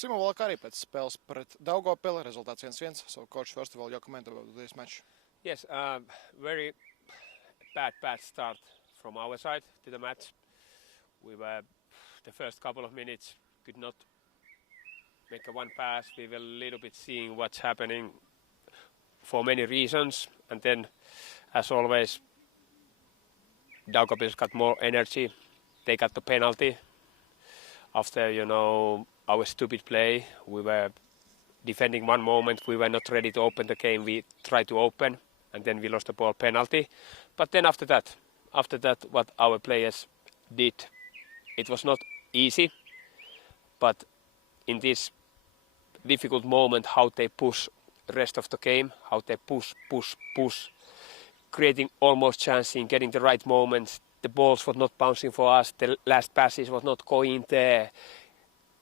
Simo, vēl arī pēc spēles pret Daugavpili, rezultāts 1-1. So, coach, first of all, your comment about this match? Yes, very bad start from our side to the match. We were, the first couple of minutes, could not make a one pass. We were a little bit seeing what's happening for many reasons. And then, as always, Daugavpils got more energy. They got the penalty. After, our stupid play, we were defending one moment. We were not ready to open the game. We tried to open, and then we lost the ball penalty. But then after that, what our players did, it was not easy. But in this difficult moment, how they push the rest of the game, how they push, creating almost chances, getting the right moments. The balls were not bouncing for us. The last passes was not going there.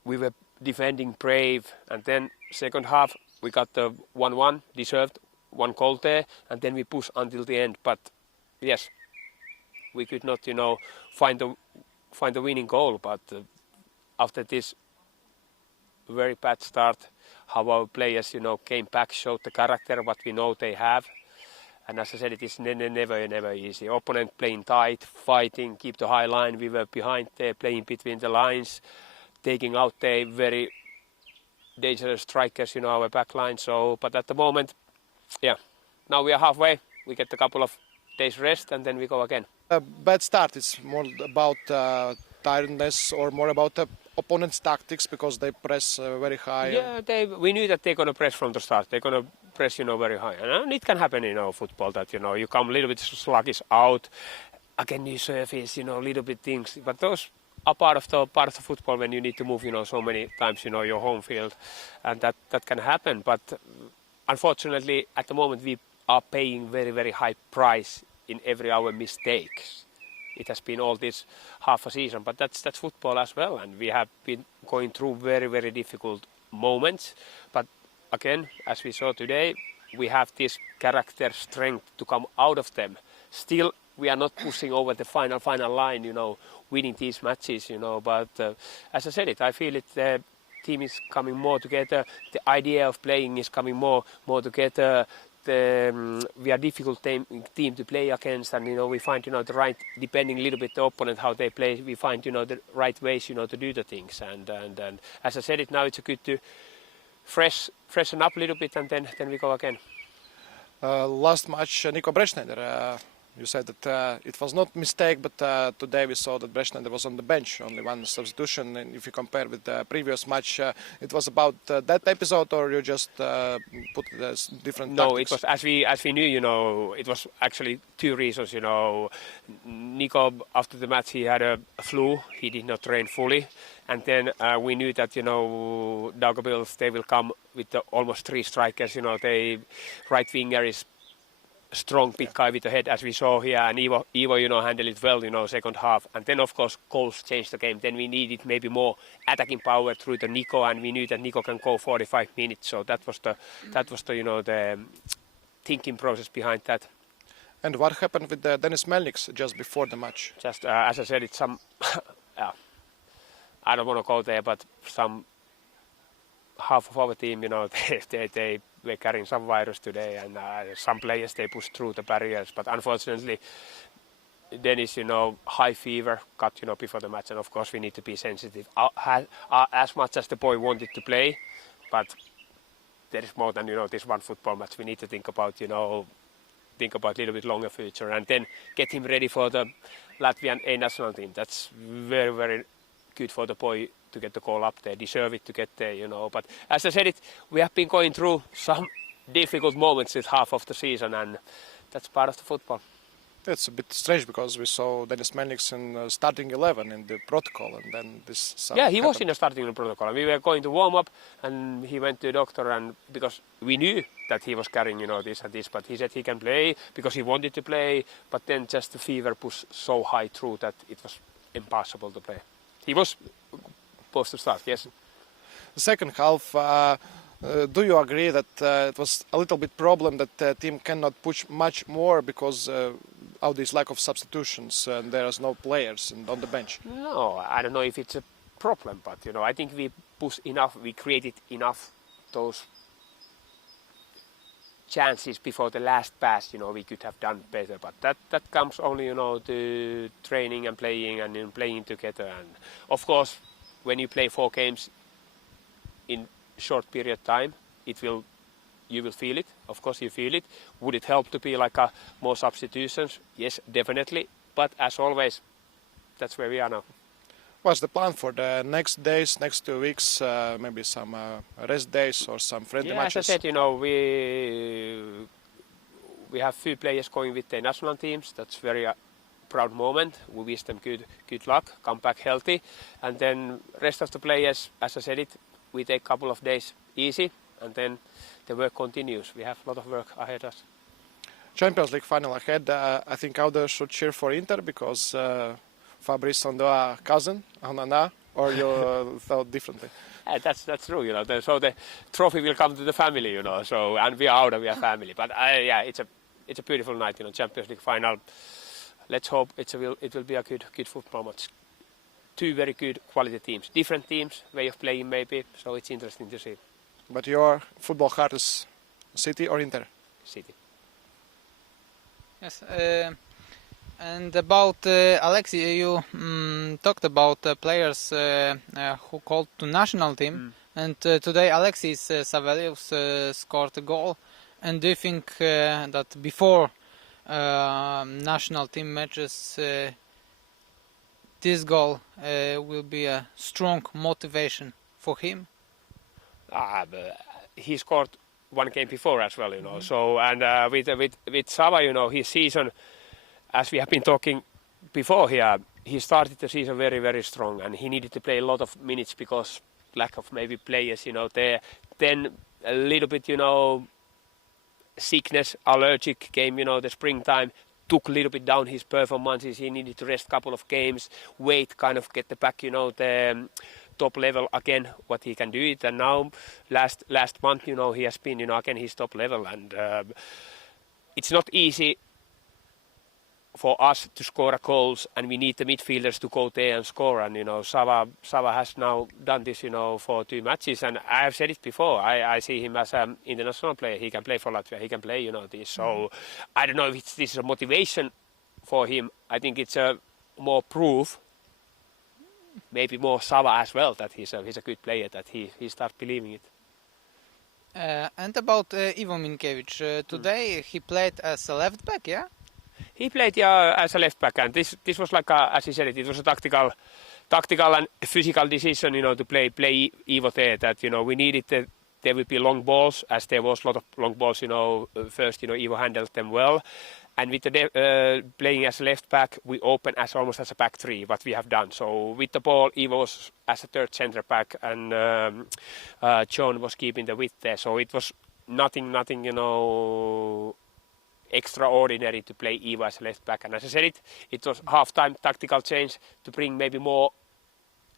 We were defending brave, and then second half we got the 1-1, deserved one goal there, and then we pushed until the end. But yes, we could not, find the winning goal. But after this very bad start, how our players, came back, showed the character, what we know they have. And as I said, it is never easy. Opponent playing tight, fighting, keep the high line. We were behind there, playing between the lines, taking out the very dangerous strikers, our back line. So, but at the moment, now we are halfway. We get a couple of days rest and then we go again. A bad start. It's more about tiredness or more about the opponent's tactics because they press very high. Yeah, we knew that they're going to press from the start. They're going to press, very high. And it can happen in football that, you come a little bit sluggish out, again new surface, little bit things. But those are part of the football when you need to move, so many times, your home field. And that can happen. But unfortunately, at the moment, we are paying very high price in every our mistakes. It has been all this half a season, but that's football as well. And we have been going through very difficult moments. But again, as we saw today, we have this character strength to come out of them. Still, we are not pushing over the final line, winning these matches, But as I said I feel the team is coming more together. The idea of playing is coming more together. We are a difficult team to play against, and we find the right, depending a little bit the opponent how they play, we find the right ways to do the things. And as I said now it's good to freshen up a little bit, and then we go again. Last match, Nico Breschneider. You said that it was not a mistake, but today we saw that Breschneider was on the bench, only one substitution. And if you compare with the previous match, it was about that episode, or you just put it as different No, tactics? It was as we knew, it was actually two reasons, Nico, after the match, he had a flu. He did not train fully. And then we knew that, Daugavpils, they will come with almost three strikers. They right winger is strong, big guy with the head, as we saw here, and Ivo, handled it well, second half. And then, of course, goals changed the game. Then we needed maybe more attacking power through the Nico, and we knew that Nico can go 45 minutes. So that was the the thinking process behind that. And what happened with Dennis Melniks just before the match? Just as I said, it's some. I don't want to go there, but some half of our team, they were carrying some virus today, and some players they pushed through the barriers. But unfortunately, Dennis, high fever, got before the match, and of course we need to be sensitive. As much as the boy wanted to play, but there is more than this one football match. We need to think about a little bit longer future, and then get him ready for the Latvian A national team. That's very good for the boy to get the call up there, deserve it to get there, But as I said we have been going through some difficult moments this half of the season, and that's part of the football. It's a bit strange because we saw Dennis Melniks in starting 11 in the protocol, and then this. Yeah, he was in the starting protocol. We were going to warm up, and he went to the doctor, and because we knew that he was carrying, this and this, but he said he can play because he wanted to play, but then just the fever pushed so high through that it was impossible to play. He was supposed to start, yes. The second half, do you agree that it was a little bit problem that the team cannot push much more because of this lack of substitutions and there is no players on the bench? No, I don't know if it's a problem, but I think we pushed enough, we created enough those chances before the last pass, we could have done better, but that comes only, to training and playing together. And of course, when you play 4 games in short period of time, you will feel it. Of course, you feel it. Would it help to be like more substitutions? Yes, definitely. But as always, that's where we are now. What's the plan for the next days, next 2 weeks? Maybe some rest days or some friendly matches? As I said, we have few players going with their national teams. That's very proud moment. We wish them good luck, come back healthy. And then rest of the players, as I said we take a couple of days easy, and then the work continues. We have a lot of work ahead of us. Champions League final ahead. I think Auda should cheer for Inter because Fabrice Ondoa cousin, Onana, or you felt differently? That's true, So the trophy will come to the family, So and we are Auda, we are family. But it's a beautiful night, Champions League final. Let's hope it will be a good football match. 2 very good quality teams, different teams, way of playing maybe. So it's interesting to see. But your football heart is City or Inter? City. Yes. And about Alexi, you talked about players who called to national team, and today Alexis Savelius scored a goal. And do you think that before national team matches, this goal will be a strong motivation for him? He scored 1 game before as well, So and with Sava, his season, as we have been talking before here, he started the season very, very strong, and he needed to play a lot of minutes because lack of maybe players, there. Then a little bit, sickness, allergic came, the springtime, took a little bit down his performances. He needed to rest a couple of games, wait, kind of get the back, the top level again, what he can do it. And now, last month, he has been, again his top level, and it's not easy for us to score goals, and we need the midfielders to go there and score. And Sava has now done this, for 2 matches, and I have said it before. I see him as an international player. He can play for Latvia. He can play, this. So I don't know if this is a motivation for him. I think it's a more proof, maybe more Sava as well, that he's a good player. That he starts believing it. And about Ivo Minkevich, today he played as a left back, yeah. He played as a left back, and this was like as he said it was a tactical and physical decision, to play Ivo there. That we needed there would be long balls, as there was a lot of long balls. First Ivo handled them well, and with the playing as a left back, we open almost as a back 3, what we have done. So with the ball, Ivo was as a 3rd centre back, and John was keeping the width there. So it was nothing, extraordinary to play Ivo as a left back. And as I said it was half-time tactical change to bring maybe more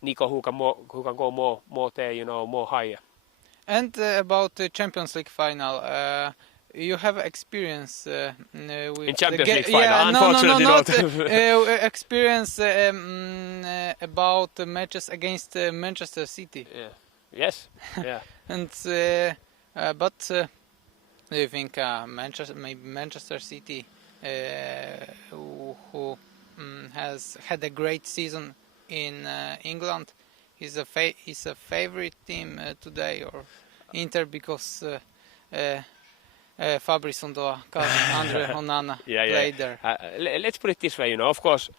Nico who can go more there, more higher. And about the Champions League final, you have experience with in Champions League final. Unfortunately, not experience about the matches against Manchester City. Yeah. Yes. Yeah. And but do you think Manchester City, who has had a great season in England, is a favorite team today, or Inter because Fabrice Ondoa, Andre Onana played there? Let's put it this way, Of course,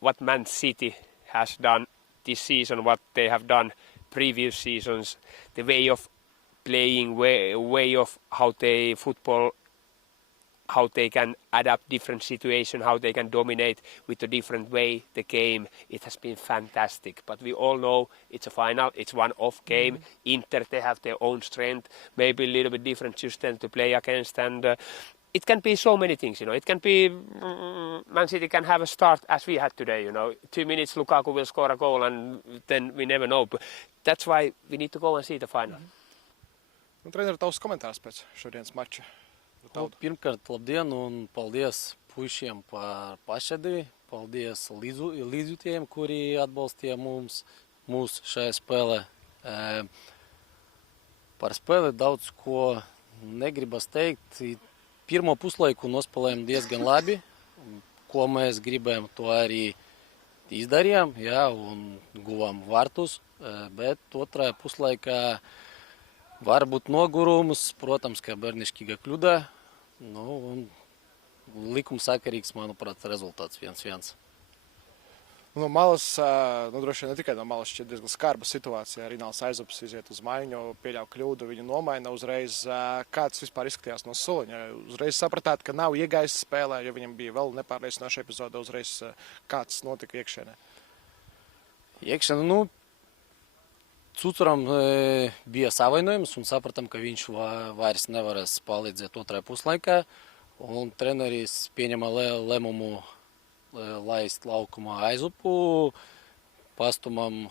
what Man City has done this season, what they have done previous seasons, the way of playing, way of how they football, how they can adapt different situations, how they can dominate with a different way the game. It has been fantastic. But we all know it's a final, it's one-off game. Inter, they have their own strength, maybe a little bit different system to play against, and it can be so many things, It can be Man City can have a start as we had today, 2 minutes Lukaku will score a goal, and then we never know. But that's why we need to go and see the final. Treneri, tavs komentārs pēc šodienas mača? Pirmkārt, labdien un paldies puišiem par pašadivi. Paldies līdzjutējiem, kuri atbalstīja mums. mūs šajā spēlē. Par spēli daudz ko negribas teikt. Pirmo puslaiku nospēlējām diezgan labi. Ko mēs gribējām, to arī izdarījām, jā, un guvām vartus. Bet otrajā puslaikā var būt nogurums, protams, ka bērnišķīga kļūda. Nu, un likumsakarīgs, manuprāt, rezultāts 1-1. No malas, droši vien ne tikai no malas, šķiet diezgan skarba situācija. Rināls Aizups iziet uz maiņu, pieļauj kļūdu, viņu nomaina uzreiz. Kāds vispār izskatījās no soliņa? Uzreiz sapratāt, ka nav iegājis spēlē, jo viņam bija vēl nepārliecinoša epizode. Uzreiz kāds notika iekšēnē? Iekšēnē, Cucuram bija savainojums un sapratam, ka viņš vairs nevarēs palīdzēt otrajā puslaikā. Un treneris pieņema lēmumu laist laukumā Aizupu, pastumam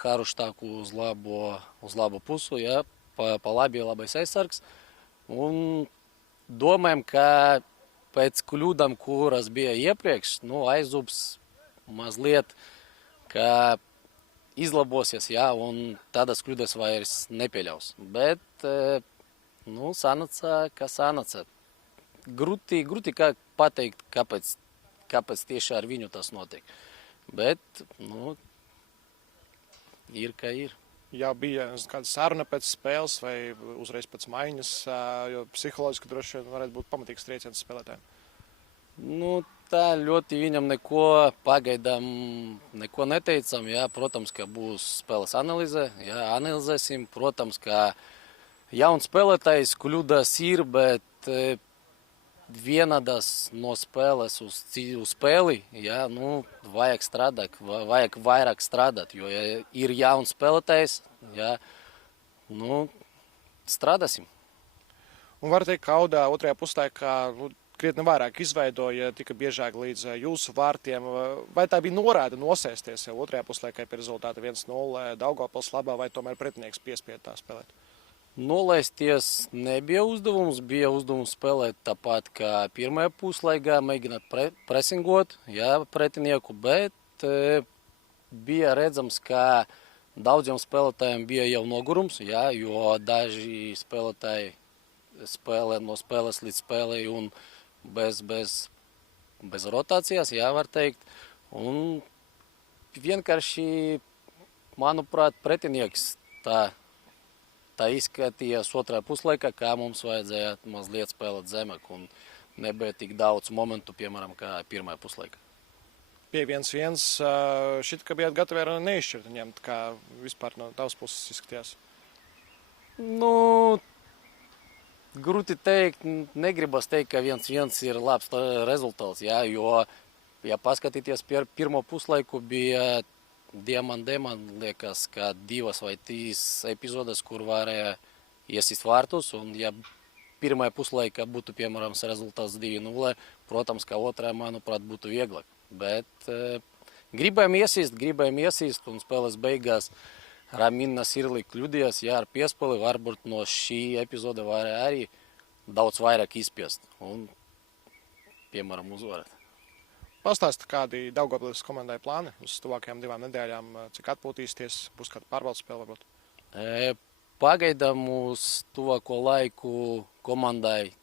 Haruštāku uz labo pusu, ja, pa labais aizsargs. Un domājam, ka pēc kļūdām, kuras bija iepriekš, Aizups mazliet, ka izlabosies, ja, un tādas kļūdas vairs nepieļaus. Bet, sanāca, ka sanāca. Grūti kā pateikt, kāpēc tieši ar viņu tas notiek. Bet, ir kā ir. Jā, bija kāda saruna pēc spēles vai uzreiz pēc maiņas, jo psiholoģiski droši vien varētu būt pamatīgs trieciens spēlētājiem. Tā ļoti viņam pagaidām neko neteicam. Jā, protams, ka būs spēles analīze, jā, analizēsim. Protams, ka jauns spēlētājs kļūdas ir, bet vienādas no spēles uz spēli, jā, vajag strādāt, vajag vairāk strādāt, jo ja ir jauns spēlētājs, jā, strādāsim. Un var teikt, ka Auda otrajā puslaikā krietni vairāk izveidoja, tika biežāk līdz jūsu vārtiem. Vai tā bija norāde nosēsties jau otrajā puslaikā pie rezultāta 1-0 Daugavpils labā, vai tomēr pretinieks piespied tā spēlēt? Nolaisties nebija uzdevums, bija uzdevums spēlēt tāpat kā pirmajā puslaikā, mēģināt presingot, jā, pretinieku, bet bija redzams, ka daudziem spēlētājiem bija jau nogurums, jā, jo daži spēlētāji spēlē no spēles līdz spēlei un bez rotācijas, jā, var teikt. Un vienkārši, manuprāt, pretinieks tā izskatījās otrajā puslaikā, kā mums vajadzēja mazliet spēlēt zemāk un nebija tik daudz momentu, piemēram, kā pirmajā puslaikā. Pie 1-1 šķiet, ka bijāt gatavi arī neizšķirt ņemt, kā vispār no tavas puses izskatījās? Grūti teikt, negribas teikt, ka 1-1 ir labs rezultāts, jā, jo, ja paskatīties pirmo puslaiku, bija man liekas, ka 2 vai 3 epizodes, kur varēja iesist vārtus, un ja pirmajā puslaikā būtu, piemēram, rezultāts 2-0, protams, ka otrajā, manuprāt, būtu vieglāk. Bet gribējām iesist, un spēles beigās Ramīnas Irli kļūdījās, jā, ar piespēli, varbūt no šī epizode varēja arī daudz vairāk izspiest un, piemēram, uzvarēt. Pastāsti, kādi Daugavpils komandai plāni uz tuvākajām 2 nedēļām, cik atpūtīsties, būs kāda pārbaudas spēle varbūt? Pagaidām uz tuvāko laiku komandai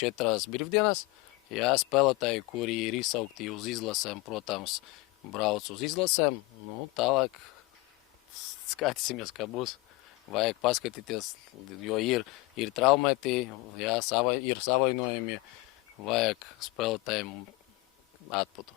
4 brīvdienas. Jā, spēlētāji, kuri ir izsaukti uz izlasēm, protams, brauc uz izlasēm. Tālāk skatīsimies, kā būs. Vajag paskatīties, jo ir traumēti, jā, ir savainojumi, vajag spēlētājiem atpūtu.